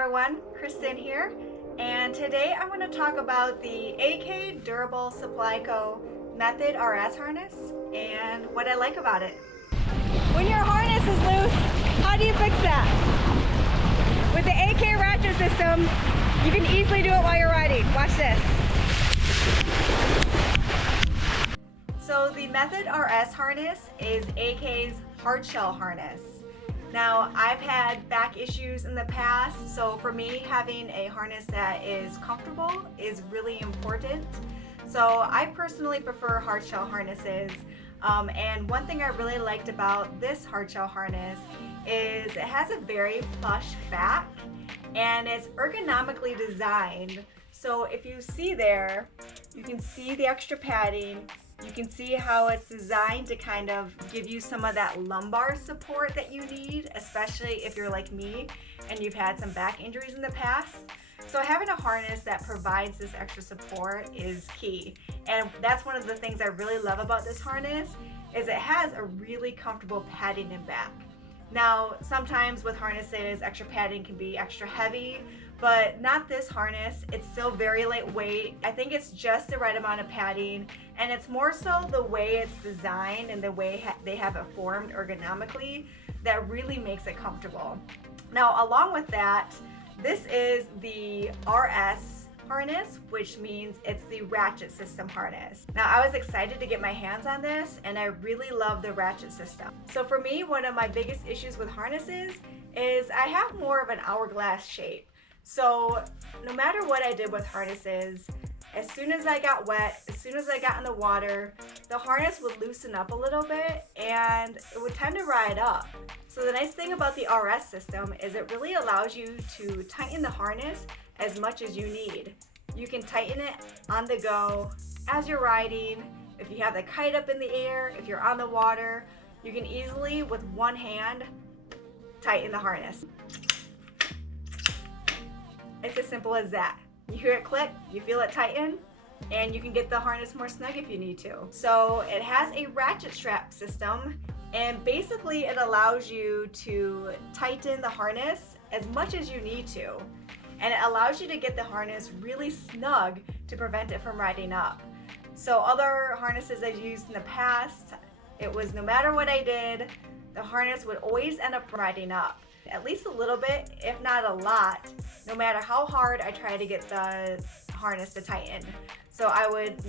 everyone, Kristen here, and today I'm going to talk about the AK Durable Supply Co. Method RS harness and what I like about it. When your harness is loose, how do you fix that? With the AK Ratchet system, you can easily do it while you're riding. Watch this. So the Method RS harness is AK's hard shell harness. Now, I've had back issues in the past, so for me, having a harness that is comfortable is really important. So I personally prefer hard shell harnesses, and one thing I really liked about this hard shell harness is it has a very plush back and it's ergonomically designed. So if you see there, you can see the extra padding. You can see how it's designed to kind of give you some of that lumbar support that you need, especially if you're like me and you've had some back injuries in the past. So having a harness that provides this extra support is key. And that's one of the things I really love about this harness is it has a really comfortable padding in back. Now, sometimes with harnesses, extra padding can be extra heavy, but not this harness. It's still very lightweight. I think it's just the right amount of padding, and it's more so the way it's designed and the way they have it formed ergonomically that really makes it comfortable. Now, along with that, this is the RS harness, which means it's the Ratchet system harness. Now, I was excited to get my hands on this, and I really love the Ratchet system. So for me, one of my biggest issues with harnesses is I have more of an hourglass shape. So no matter what I did with harnesses, as soon as I got wet, as soon as I got in the water, the harness would loosen up a little bit and it would tend to ride up. So the nice thing about the RS system is it really allows you to tighten the harness as much as you need. You can tighten it on the go as you're riding. If you have the kite up in the air, if you're on the water, you can easily, with one hand, tighten the harness. It's as simple as that. You hear it click, you feel it tighten, and you can get the harness more snug if you need to. So it has a ratchet strap system, and basically it allows you to tighten the harness as much as you need to. And it allows you to get the harness really snug to prevent it from riding up. So other harnesses I've used in the past, it was no matter what I did, the harness would always end up riding up. At least a little bit, if not a lot, no matter how hard I try to get the harness to tighten. So I would,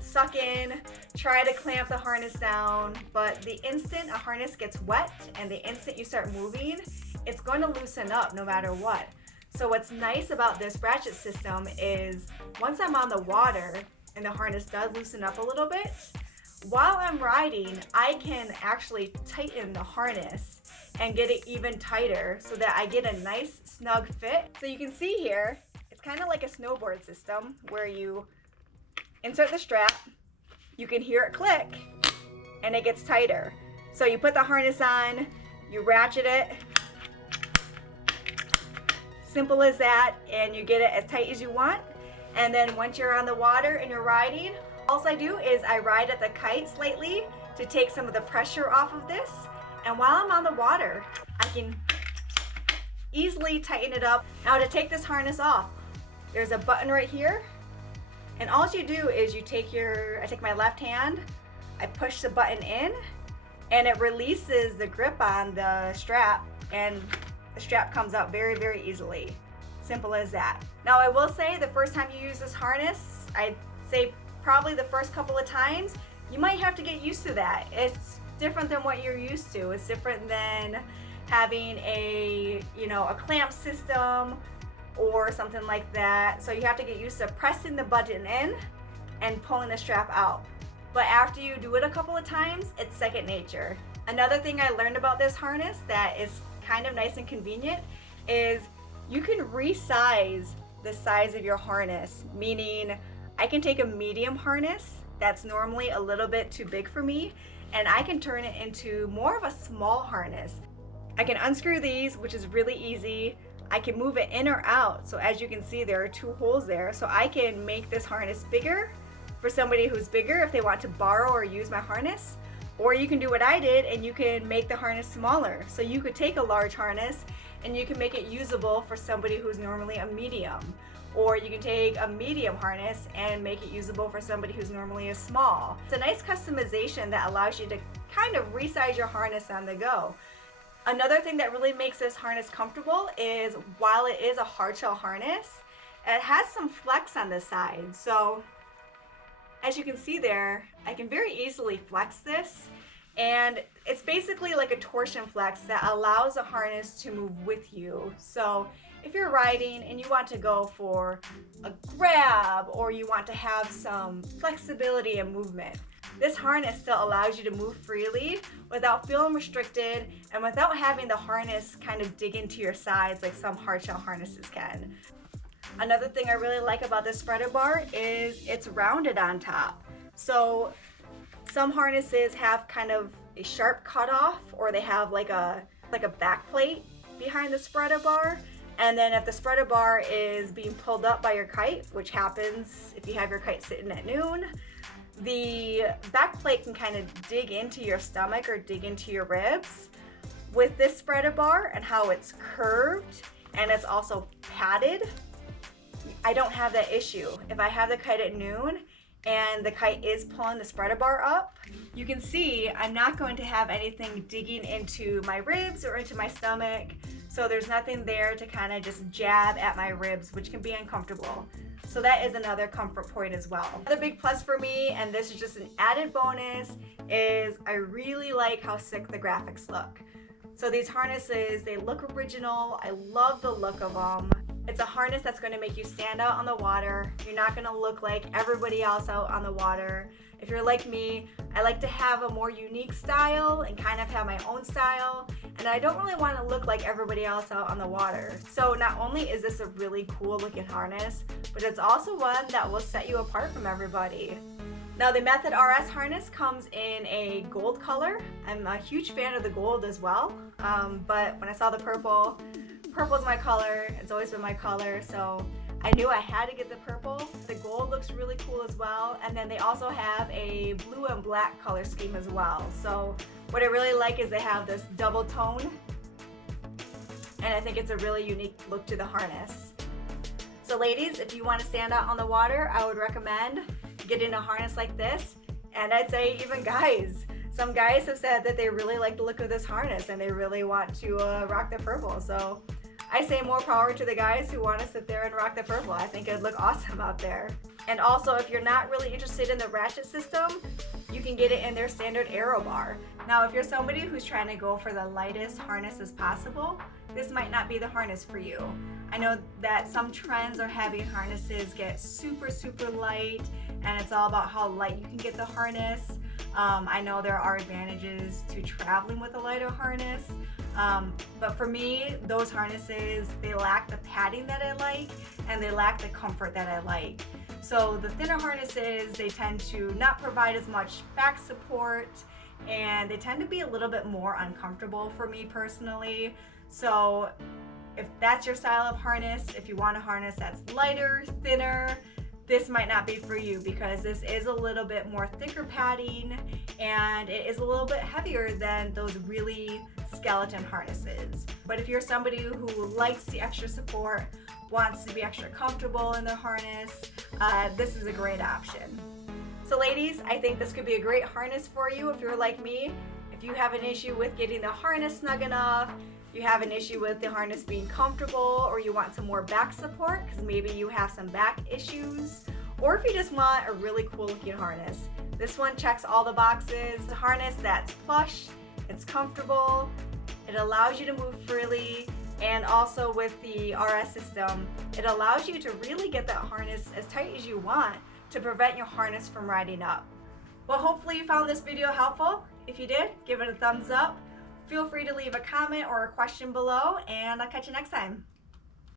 suck in, try to clamp the harness down, but the instant a harness gets wet and the instant you start moving, it's going to loosen up no matter what. So what's nice about this ratchet system is once I'm on the water and the harness does loosen up a little bit, while I'm riding, I can actually tighten the harness and get it even tighter so that I get a nice snug fit. So you can see here, it's kind of like a snowboard system where you insert the strap, you can hear it click, and it gets tighter. So you put the harness on, you ratchet it, simple as that, and you get it as tight as you want. And then once you're on the water and you're riding, all I do is I ride at the kite slightly to take some of the pressure off of this. And while I'm on the water, I can easily tighten it up. Now to take this harness off, there's a button right here. And all you do is I take my left hand, I push the button in, and it releases the grip on the strap, and the strap comes out very, very easily. Simple as that. Now I will say the first time you use this harness, I'd say probably the first couple of times, you might have to get used to that. It's different than what you're used to. It's different than having a clamp system or something like that. So you have to get used to pressing the button in and pulling the strap out. But after you do it a couple of times, it's second nature. Another thing I learned about this harness that is kind of nice and convenient is you can resize the size of your harness, meaning I can take a medium harness that's normally a little bit too big for me, and I can turn it into more of a small harness. I can unscrew these, which is really easy. I can move it in or out. So as you can see, there are two holes there. So I can make this harness bigger for somebody who's bigger if they want to borrow or use my harness. Or you can do what I did and you can make the harness smaller. So you could take a large harness and you can make it usable for somebody who's normally a medium. Or you can take a medium harness and make it usable for somebody who's normally a small. It's a nice customization that allows you to kind of resize your harness on the go. Another thing that really makes this harness comfortable is while it is a hard shell harness, it has some flex on the side. So as you can see there, I can very easily flex this, and it's basically like a torsion flex that allows the harness to move with you. So if you're riding and you want to go for a grab or you want to have some flexibility and movement, this harness still allows you to move freely without feeling restricted and without having the harness kind of dig into your sides like some hard shell harnesses can. Another thing I really like about this spreader bar is it's rounded on top. So some harnesses have kind of a sharp cutoff, or they have like a back plate behind the spreader bar. And then if the spreader bar is being pulled up by your kite, which happens if you have your kite sitting at noon, the back plate can kind of dig into your stomach or dig into your ribs. With this spreader bar and how it's curved and it's also padded, I don't have that issue. If I have the kite at noon and the kite is pulling the spreader bar up, you can see I'm not going to have anything digging into my ribs or into my stomach. So there's nothing there to kind of just jab at my ribs, which can be uncomfortable. So that is another comfort point as well. Another big plus for me, and this is just an added bonus, is I really like how sick the graphics look. So these harnesses, they look original. I love the look of them. It's a harness that's going to make you stand out on the water. You're not going to look like everybody else out on the water. If you're like me, I like to have a more unique style and kind of have my own style, and I don't really want to look like everybody else out on the water. So not only is this a really cool looking harness, but it's also one that will set you apart from everybody. Now the Method RS harness comes in a gold color. I'm a huge fan of the gold as well, but when I saw the purple is my color. It's always been my color, so I knew I had to get the purple. The gold looks really cool as well, and then they also have a blue and black color scheme as well. So what I really like is they have this double tone, and I think it's a really unique look to the harness. So ladies, if you want to stand out on the water, I would recommend getting a harness like this, and I'd say even guys. Some guys have said that they really like the look of this harness and they really want to rock the purple. So I say more power to the guys who want to sit there and rock the purple. I think it'd look awesome out there. And also, if you're not really interested in the Ratchet system, you can get it in their standard aero bar. Now, if you're somebody who's trying to go for the lightest harness as possible, this might not be the harness for you. I know that some trends are having harnesses get super, super light, and it's all about how light you can get the harness. I know there are advantages to traveling with a lighter harness, but for me, those harnesses, they lack the padding that I like, and they lack the comfort that I like. So the thinner harnesses, they tend to not provide as much back support, and they tend to be a little bit more uncomfortable for me personally. So if that's your style of harness, if you want a harness that's lighter, thinner, this might not be for you, because this is a little bit more thicker padding and it is a little bit heavier than those really skeleton harnesses. But if you're somebody who likes the extra support, wants to be extra comfortable in the harness, this is a great option. So ladies, I think this could be a great harness for you if you're like me. If you have an issue with getting the harness snug enough, you have an issue with the harness being comfortable, or you want some more back support because maybe you have some back issues, or if you just want a really cool looking harness, this one checks all the boxes. It's a harness that's plush, it's comfortable, it allows you to move freely, and also with the RS system, it allows you to really get that harness as tight as you want to prevent your harness from riding up. Well, hopefully you found this video helpful. If you did, give it a thumbs up. Feel free to leave a comment or a question below, and I'll catch you next time.